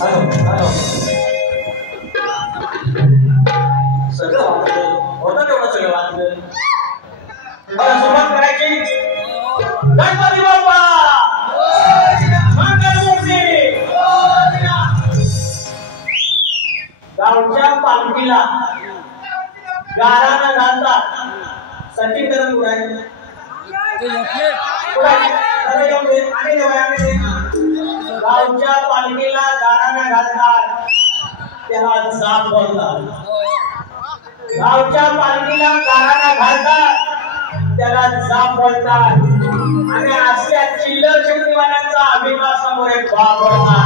Hello hello सगळं वाचलं होतं तेवढं सगळं वाचलं. मला सुरुवात करायची. गणपती बाप्पा मंगलमूर्ती. गावच्या पालखीला गारानं घालतात. सचिन करत उडायचं गावच्या पालखीला गारानं घालतात त्याला जाप बोलतात. गावच्या पालखीला गारानं घालतात त्याला जाप बोलतात. आणि अशा चिल्लर शक्तिवानांचा अभिमान समोर एक बाप बोलतात.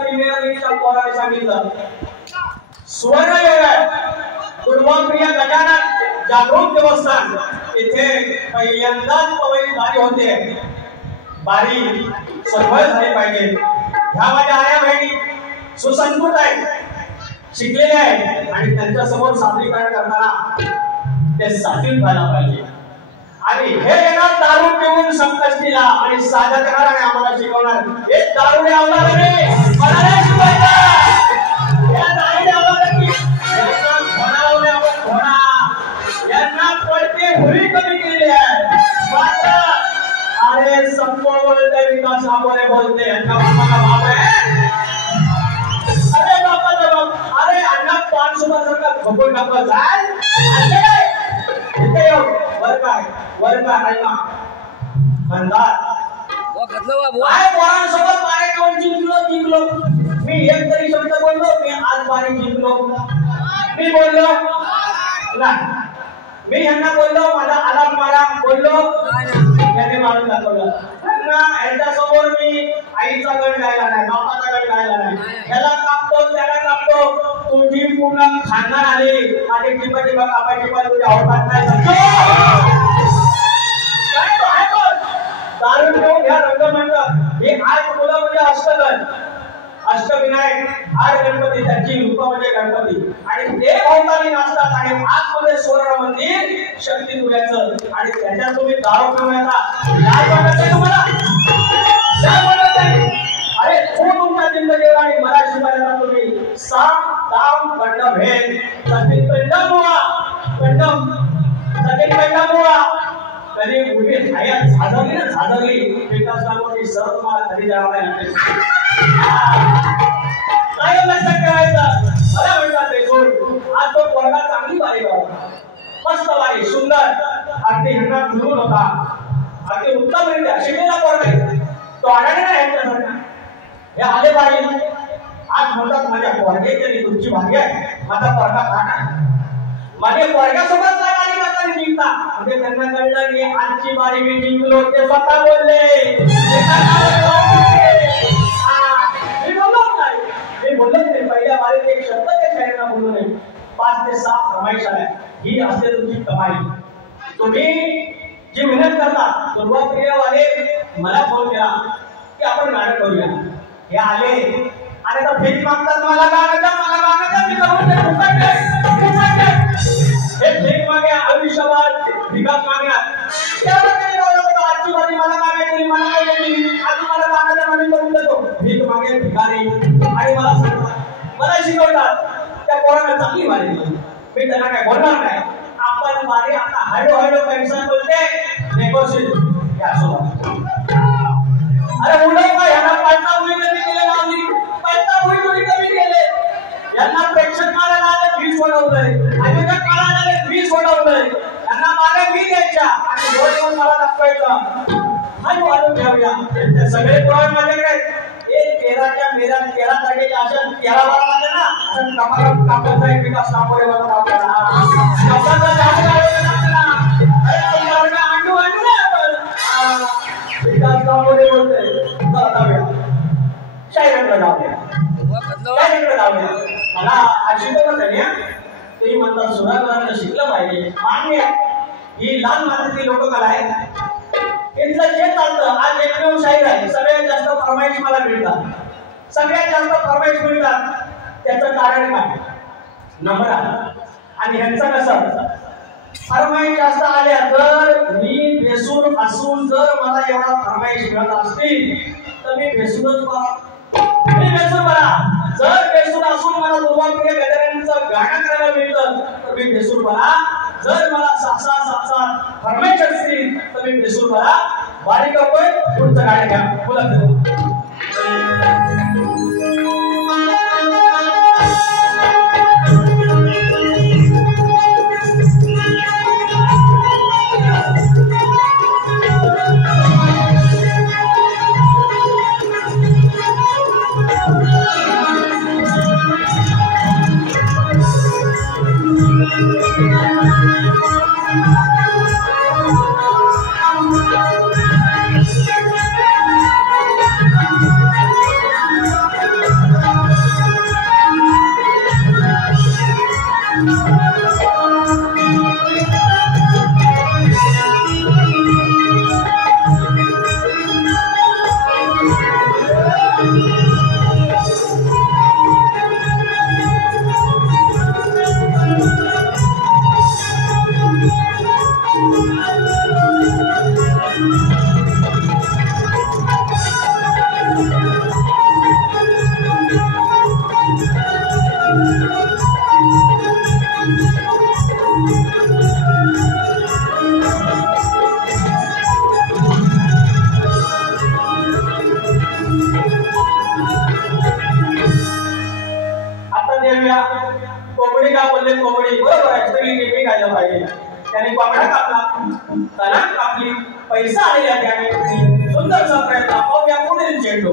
प्रीमियर लीगच्या पोराने सांगितलं सुवर्णयोग दुर्वाप्रिया गजानन जागृत देवस्थान इथे पहिल्यांदाच पवई बारी होते. बारी सफळ झाली पाहिजे. ह्या माझ्या आया बहिणी सुसंस्कृत आहेत, शिकलेले आहेत आणि त्यांच्या समोर सादरीकरण करताना ते सात्विक व्हायला पाहिजे. आणि हे येणार दारू पिऊन संकष्टीला आणि साधा करणार आणि आम्हाला शिकवणार. हे दारू आवडणार नाही, मला नाही शिकवायचं. या दारूने आवडणार की यांना घोडावणे आवड घोडा. यांना पडते हुरी कमी केलेली आहे. मात्र अरे संपो बोलते विकास आंबोले बोलते यांच्या बापाला बाप आहे. अरे बापाचा बाप. अरे अण्णा पान सुद्धा जर का खपून टाकलं जाल वर काय ना मंदार काय पोरांसोबत बारेकावर जिंकलो. मी एक तरी शब्द बोललो. मी आज बारे जिंकलो. मी बोललो नाही. मी यांना बोललो माझा आलाप मारा बोललो त्याने मारून दाखवलं. यांच्या समोर मी आईचा गण गायला नाही, बापाचा गण गायला नाही. याला कापतो त्याला कापतो. तुझी पूर्ण खानदान आली माझी टिपा टिपा कापायची पण तुझ्या अवकाश नाही. दारू पिऊन ह्या रंगमंच हे आज मुलं म्हणजे अष्टगण अष्टविनायक आठ गणपती त्यांची रूप म्हणजे गणपती आणि ते भोवताली नाचतात. आणि आतमध्ये स्वर्ण मंदिर शक्ती तुझ्याचं आणि त्याच्यात तुम्ही दारू पिऊन तुम्हाला अरे तो तुमच्या जिंदगीवर आणि मला शिवायला तुम्ही साम दाम गंड भेद सचिन पेंडामुळा कधी उभी हयात झाडवली विकास कामाची सर्व तुम्हाला कधी जाणार नाही. काय लक्षात ठेवायचं. मला म्हणतात ते सोड आज तो पोरगा चांगली बारी गावला मस्त बारी सुंदर अगदी ह्यांना फिरून होता. अगदी उत्तमरित्या शिकलेला पोरगा तो आढळला नाही ह्यांच्यासारखा. हे आले बारी आज म्हणतात माझ्या पोरग्याची तुमची भाग्य आहे. माझा पोरगा का नाही माझ्या पोरग्यासोबत जिंकता म्हणजे त्यांना कळलं की आजची बारी मी जिंकलो. ते स्वतः बोलले. मी बोललोच नाही. पहिल्या बारीत एक शब्द त्या शाळेला बोललो नाही. 5 ते 7 फरमाईश आल्या. ही असते तुमची कमाई. तुम्ही जी मेहनत करता दुर्वाप्रियावाले मला फोन केला की आपण गाणं करूया. हे आले आणि आता भीक मागतात मला गाणं द्या मला गाणं द्या. मी करून हे भीक मागे आयुष्यभर भिकाच मागणार. आजची बारी मला मागायची मला मागायची आज मला मागायला मी करून देतो. भीक मागे भिकारी आणि मला सांगतात मला शिकवतात त्या पोरांना चांगली बारी. मी त्यांना काय बोलणार नाही. आपण बारी आता हळूहळू पेन्शन बोलते नेगोशिएट अरे मुलं का यांना पळता उडी कमी केले लावली. पळता उडी थोडी कमी केले. यांना पेन्शन मारायला आले 20 सोडवलंय. अजून काढायला आले 20 सोडवलंय. यांना मागे मी द्यायच्या आणि दोन मला दाखवायचं. हळूहळू ठेवूया. सगळे पोरं माझ्याकडे एक 13च्या मेरा 13 तारखेच्या अशा 13 बारा आले ना असं कमाल कापडचा एक विकास सामोरे बघा आपल्याला शब्दाचा जास्त आपल्याला अरे तुम्हाला अंडू अंडू ना आपण विकास सामोरे बोलतोय. शाहीकडे जाऊया. मला आशीर्वाद नाही तुम्ही म्हणतात सुधारणांना शिकलं पाहिजे. मान्य ही लाल मातीची लोककला आहे. इथलं जे चालतं आज एकमेव शाहीर आहे. सगळ्यात जास्त फरमाईश मला मिळतात. सगळ्यात जास्त फरमाईश मिळतात त्याचं कारण काय नम्र आणि ह्यांचं कसं फरमाईश जास्त आल्या तर मी बेसून असून जर मला एवढा फरमाईश मिळत असतील तर मी बेसूनच बरा, मी बेसून बरा. जर बेसून असून मला दुर्वाप्रिय गजाननचं गाणं करायला मिळतं तर मी बेसून बरा. जर मला सात फरमाईश असतील तर मी बेसून बरा. बारीक होय पुढचं गाणं घ्या बोला. कोंबडी का बोलले कोंबडी बरोबर आहे. सगळी नेहमी खायला पाहिजे. त्याने कोंबडा कापला, तलाक कापली, पैसा आलेला त्याने सुंदरसा प्रयत्न पाहूया पुढील चेंडू.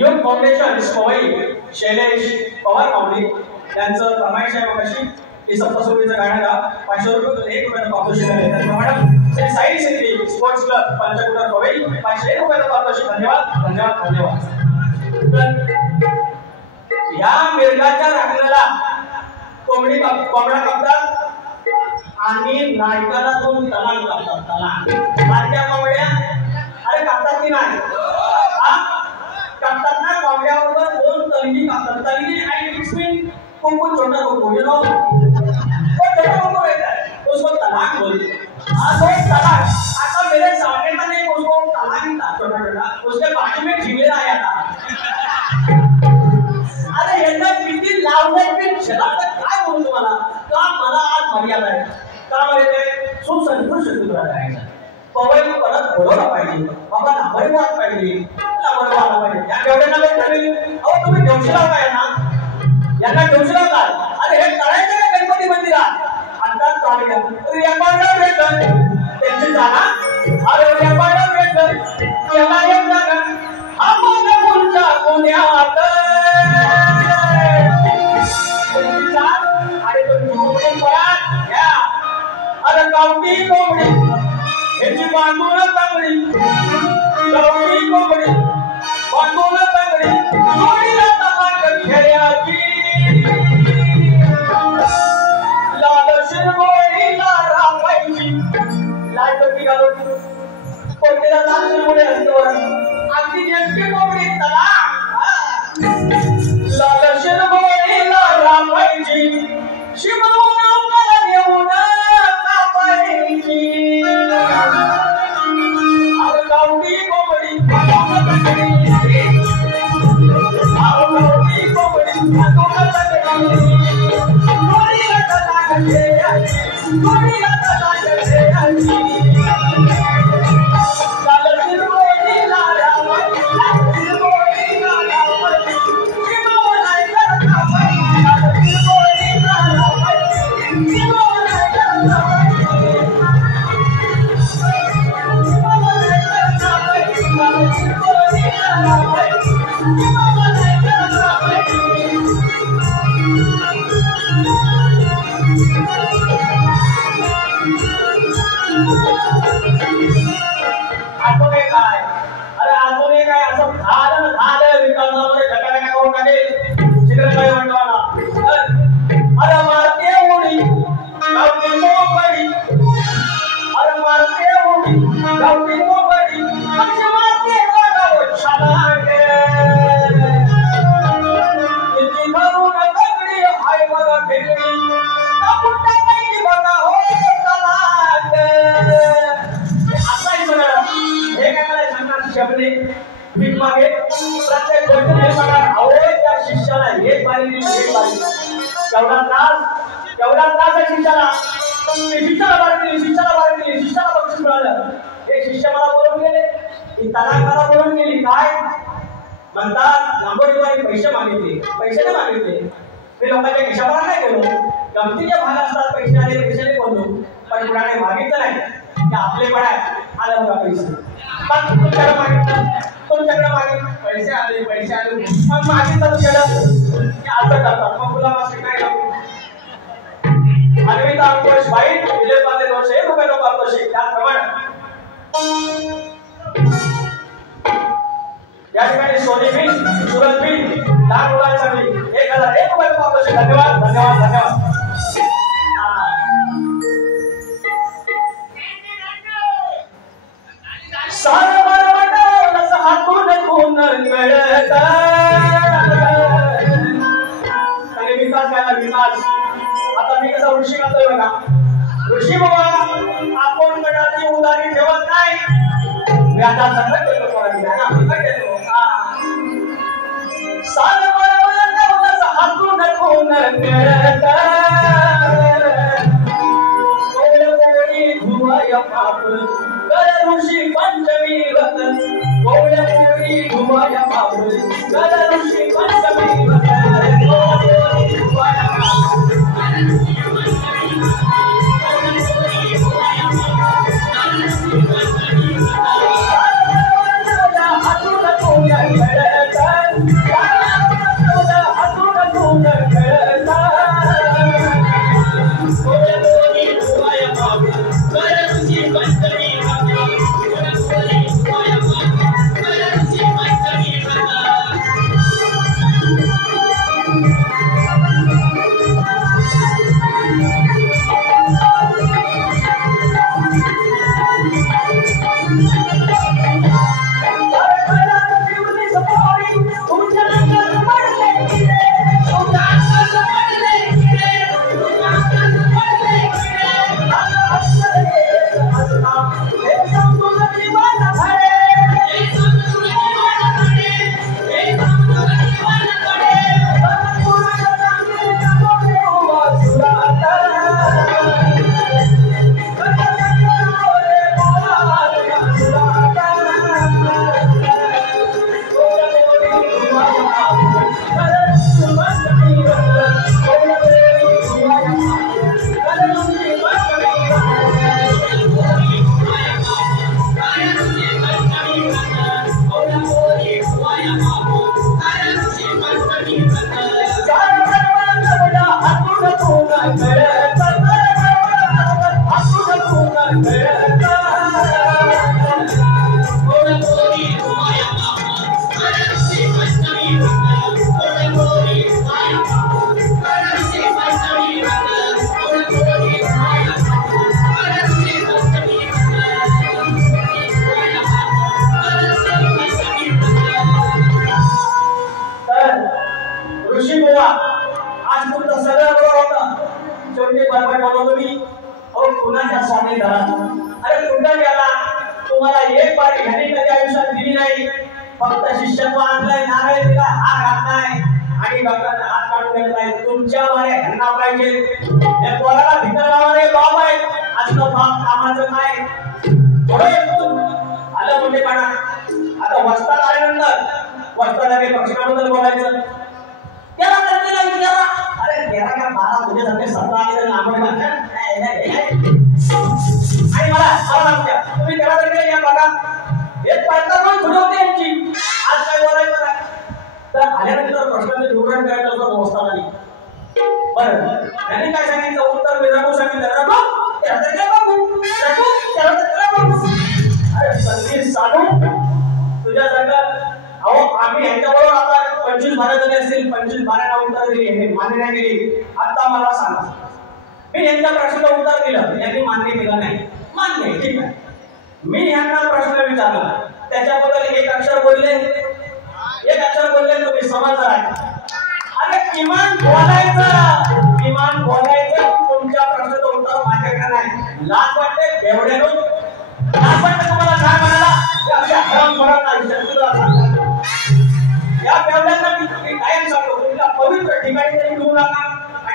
योग फाउंडेशन पवई शैलेश पवार पावली यांचं फरमाईश आहे कशी की सप्तसोडीचं गाणं गा. 500 रुपये 1 रुपयानं पारितोषिक आहे. मॅडम श्री साई सिद्धी स्पोर्ट्स क्लब पंचकुटा पवई 500 रुपयानं पारितोषिक. धन्यवाद धन्यवाद धन्यवाद. या मिरगाच्या राखण्याला कोंबडा कापतात आणि नायकाला 2 तलाक कापतात. तलाक बारक्या कोंबड्या अरे कापतात की नाही? कापतात ना. कोंबड्याबरोबर 2 तलगी कापतात. तलगी आई बिटवीन कुकुर छोटा कुकुर यू नो छोटा कुकुर रहता है उसको तलाक बोलते हैं. तो तलाक आता मेरे सामने का नहीं उसको तलाक ही था छोटा छोटा. उसके बाजू में झिंगेरा आया था. अरे यांना किती लावण्यात मी छलाटत काय बोलू तुम्हाला. का मला आज मर्यादा आहे. का म्हणजे सुसंस्कृत शेतकऱ्याला राहायचं. पवई परत बोलवला पाहिजे. बाबा नामरवाद पाहिजे. नामरवाद पाहिजे. या एवढ्या नाव ठरली. अहो तुम्ही ठेवशीला काय ना यांना ठेवशीला काय. अरे हे करायचं का गणपती मंदिरात. आता चालू रेकॉर्डर भेटल त्यांची जागा. अरे रेकॉर्डर भेटल त्याला एक जागा. आम्हाला पुढच्या पुण्यात आणि तो झोपडी पळा घ्या. अरे गावठी कोंबडी ह्याची बांधून तांबडी. गावठी कोंबडी बांधून तांबडी जोडीला तमाट खेळ्याची. लाल शिरगोळीला रामायची. लाल टोपी घालून कोणत्याला लाल शिरगोळे असतो. अगदी नेमकी कोंबडी तलाक. लाल शिरगोळीला रामायची. शिवून मला नेऊन कापायची. अरे गावठी कोंबडी गावठी कोंबडी गोडीला तलाक द्यायची. गोडीला तलाक द्यायची. लाल शिरगोळीला रामायची. लाल शिरगोळीला रामायची. शिवून कापायची. लाल शिरगोळीला रामायची. शिवून कापायची. काय अरे अजून काय असं झालं विकासामध्ये झटाका करून टाकेल. तिकडे काय म्हणतो अरे मारते उडी गावठी कोंबडी. अरे मारते उडी गावठी कोंबडी. मारते बघावं छलाटे. एवढा त्रास आहे शिष्याला बक्षीस मिळालं. हे शिष्य मला बोलून गेले, ही तलाक मला बोलून गेली. काय म्हणतात, लांबोडीवारी पैसे मागितले, पैसे नाही मागितले. मी लोकांच्या खिशावर नाही गेलो, गमतीचे भाग असतात, पैशाने बोललो, पण कुणाने मागितलं नाही की आपले पण आलं बघा पैसे. मग तुमच्याकडे मागितलं पैसे आले मग मागितलं केलं की असं करतात. मग तुला मग काय करू? अन्विता अंकुश भाई विलेपाले 200 रुपये पारितोषिक. त्याप्रमाणे या ठिकाणी सोनी बिल, सुरत बिल, लहान मुलांसाठी 1001 रुपये पारितोषिक. धन्यवाद धन्यवाद धन्यवाद. विकास आता मी कसा ऋषी करतोय बघा. ऋषी बाबा आपण कडाची उदारी ठेवत नाही. मी आता संकट देतो कोणाला ना, संकट देतो. हातून खून मिळता धुवाय पाप कर ऋषी पंचमी व्रत. गोळ्यापोळी धुवाय पाप कर ऋषी पंचमी व्रत.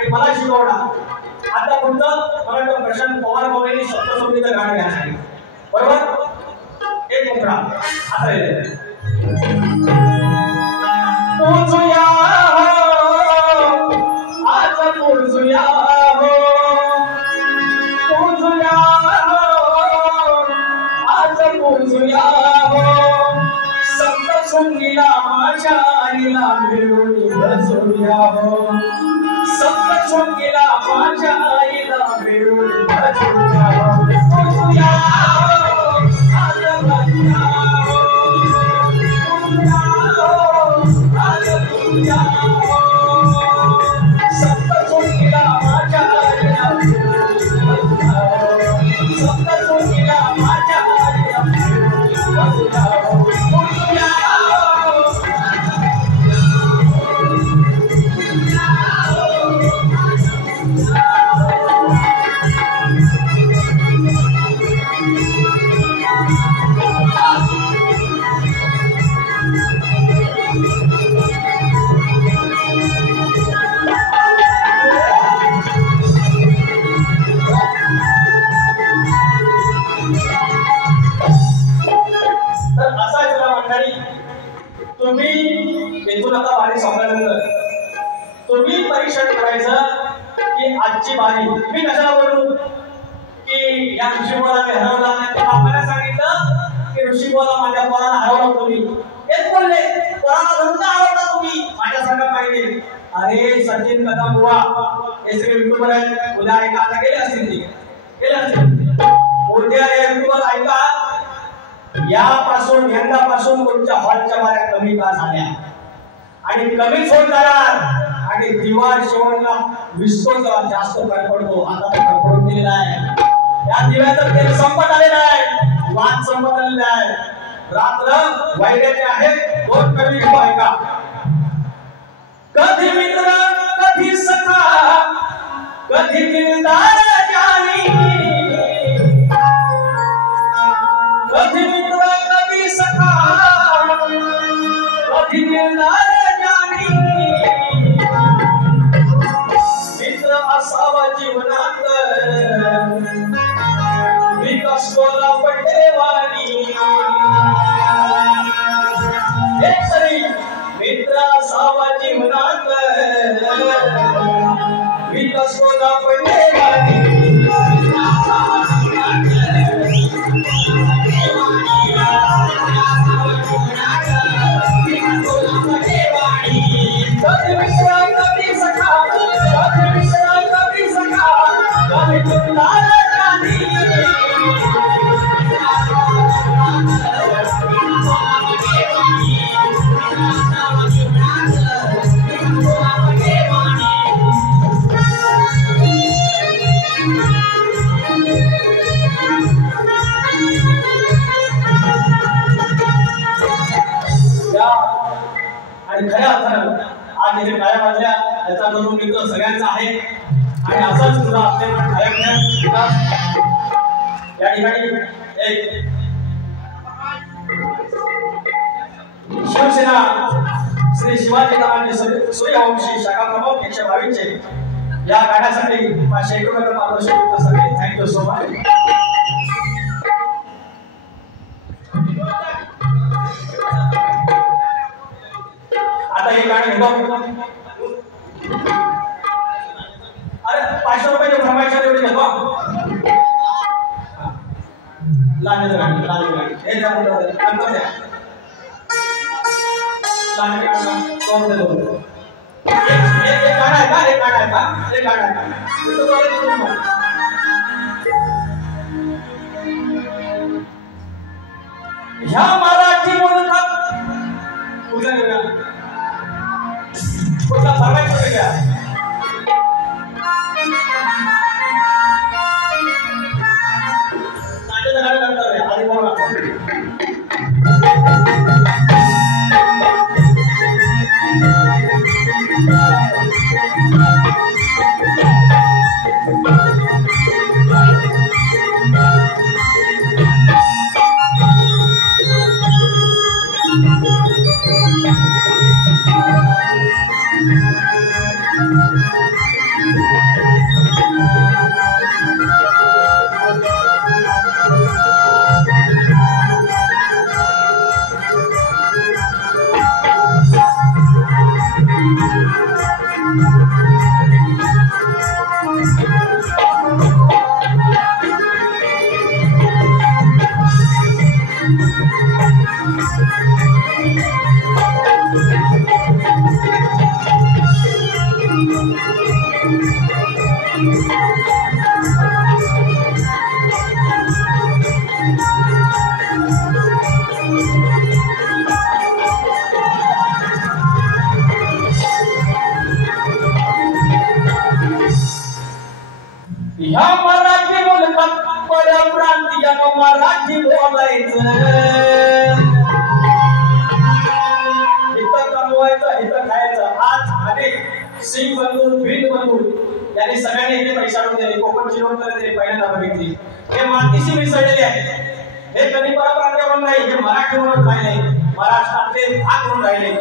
आणि मला शिकवणार। आता पुढचं मला वाटतं प्रशांत पवार भाऊंनी सप्तसंगीचं गाणं घ्यायचं बरोबर। एक मुद्रा आता येईल पूजुया आज पूजुया हो पूजुया आज पूजुया हो सप्तशृंगीला माझ्या आईला मिळून बसूया हो सप्तशृंगीला माझ्या आईला मिळून बसूया हो पूजुया आज पूजुया हो आज पूजुया हो सप्तशृंगीला माझ्या आईला मिळून बसूया हो सप्तशृंगीला माझ्या आईला मिळून बसूया हो पूजुया तुम्ही परीक्षण करायचं की आजची बारी मी कशाला बोलू की या ऋषीमुलाने हरवला नाही तर आपल्याला सांगितलं की ऋषीमुला माझ्या पोराला हरवलं तुम्ही हेच बोलले पोराला धरून का हरवला तुम्ही माझ्यासारखं पाहिजे। अरे सचिन कदम बुवा हे सगळे युट्यूबर आहेत उद्या ऐका आता गेले असतील ते गेले असतील उद्या युट्यूबर ऐका यापासून यंदापासून तुमच्या हॉलच्या बाऱ्या कमी का झाल्या आणि कमीच होत जाणार आणि दिवा शेवटला विस्फोट जास्त कडकडतो आता तो कडकडून गेलेला आहे। या दिव्याचं तेल संपत आलेलं आहे वाद संपत आलेला आहे रात्र वाईटाचे आहे दोन कवी ऐका कधी मित्र कधी सखा कधी दिलदार जानी कधी मित्र कधी सखा कधी दिलदार जानी मित्र असावा जीवनात विकास कोला पटेवानी एक सरी मित्र असावा जीवनात विकास कोला पटेवानी कधी मित्र कधी सखा कधी मित्र कधी सखा कधी दिलदार जानी आणि खऱ्या अर्थानं आज इथे काळ्या वाजल्या याचा करून मित्र सगळ्यांचा आहे आणि असाच तुझा आपल्या या ठिकाणी एक शिवसेना श्री शिवाजी महाराज सूर्यवंशी शाखा प्रमुख 122 चे या गाण्यासाठी 500 रुपये पारितोषिक थँक्यू सो मच। आता हे गाणं घेतो अरे 500 रुपये फरमाईश तेवढी घेतो लावण्याचं गाणं हे नंतर द्या लावण्याचं गाणं कोण देतो एक गाणं आहे का एक गाणं आहे का एक गाणं आहे का ह्या मराठी मुलखात कुठला फरमाईश होते घ्या नाट्याचं गाणं करणार आहे आधी बोला ह्या मराठी मुलखात परप्रांतीयानं मराठी बोलायचं, इथं कमवायचं इथं खायचं. आज अनेक सिंग बंधू भील बंधू यांनी सगळ्यांनी इथे पैसे आणून दिले, कोकणची लोक दिले, पहिल्यांदा बघितली. हे मातीशी मिसळलेले आहे, हे कधी परप्रांतीय म्हणून नाही, हे मराठी म्हणून राहिले, महाराष्ट्रातले भाग म्हणून राहिले.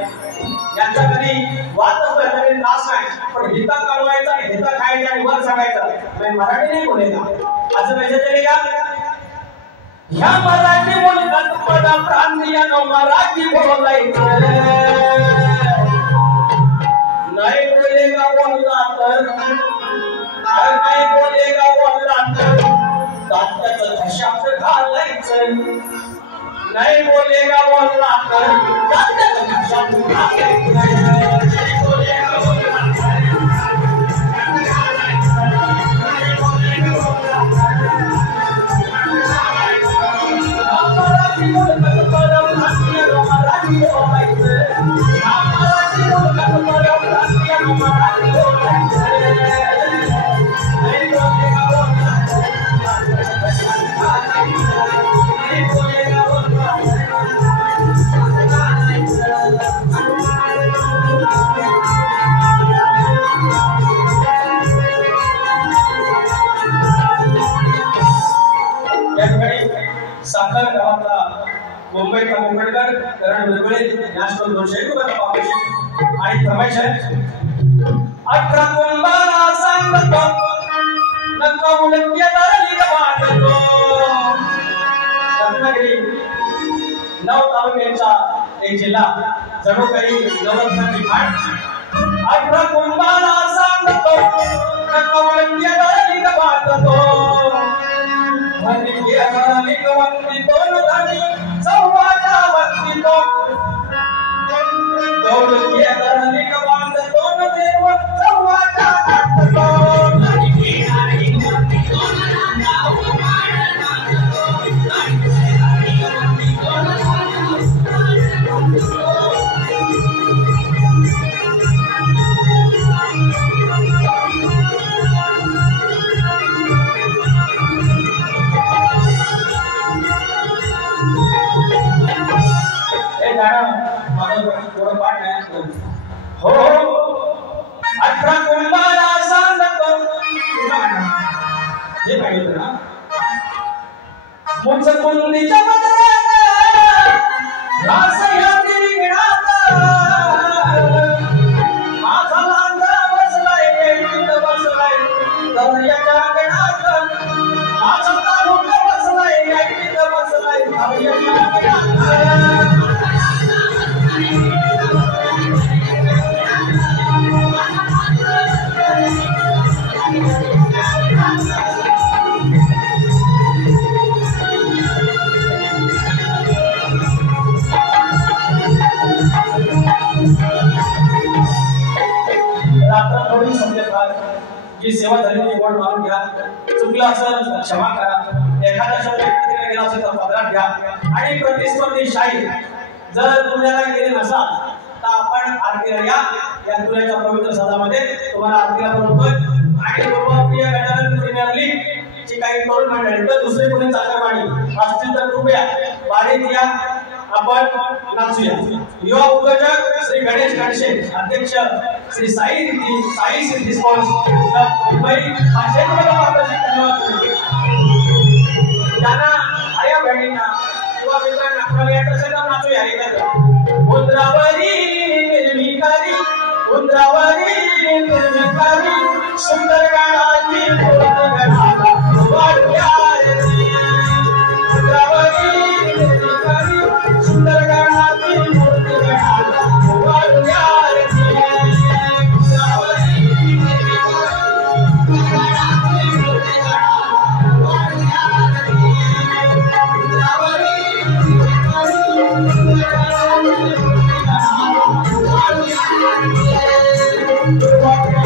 यांचा कधी वाद नसतो, कधी त्रास नाही. पण हिता कमवायचा हिता खायचा आणि वर सांगायचं मराठी नाही बोलायला. असं पैसे तरी का ह्या मराठी मुलखात परप्रांतीयानं मराठी बोलायचं, नाही बोलेगा बोलला तर नाही बोलेगा बोलला तर दाताचं घशात घालायचं, नाही बोलेगा बोलला तर दाताचं घशात घालायचं. साखर गावातला मुंबईचा मुंबईकर करण बिरबळे नॅशनल 200 रुपयाचा पारितोषिक आणि फरमाईश आहे. 18 कुंभाला सांगतो नका उलट्या दाली वाटतो. रत्नागिरी 9 तालुक्यांचा एक जिल्हा जणू काही नवरत्नाची खाण. 18 कुंभाला सांगतो नका उलट्या दाली वाटतो. लिखवंतितो नदी चौवाटा वंतितो गौरव लिखवंतितो नदेव चौवाटा वंतितो. हो 18 कुंभाला सांगतो हे पाहिजे ना मुझ कुंडीच्या बदलात रासया रिंगणात माझा लांजा बसलाय गेलीत बसलाय दर्याच्या अंगणात. माझा तालुक बसलाय गेलीत बसलाय दर्याच्या अंगणात. थोडी समजून जी सेवा झाली ती गोड मारून घ्या. चुकलं असं क्षमा करा. एखादा शब्द तिकडे गेला असेल तर पदरात घ्या. आणि प्रतिस्पर्धी शाही जर तुझ्याला गेले नसाल तर आपण आरती या तुझ्याच्या पवित्र सदामध्ये तुम्हाला आरतीला बोलवतोय. आणि लोकप्रिय गजानन प्रीमियर लीग ची काही तरुण मंडळी तर दुसरे कोणी चाकरमानी असतील तर कृपया बारीक या आपण नाचूया. युवा उद्योजक श्री गणेश गणशे, अध्यक्ष श्री साई सिद्धी स्पोर्ट्स मुंबई 500 रुपयाला पारितोषिक. धन्यवाद. त्यांना आया बहिणींना युवा मित्रांना आपल्याला यायचं असेल तर नाचूया एकत्र. उंदरावरी निर्विकारी उंदरावरी निर्विकारी सुंदर गाणाची गणाला वाढूया रे. उंदरावरी निर्विकारी सुंदर गाणाची मूर्ती गणाला वाढूया रे. उंदरावरी Thank you.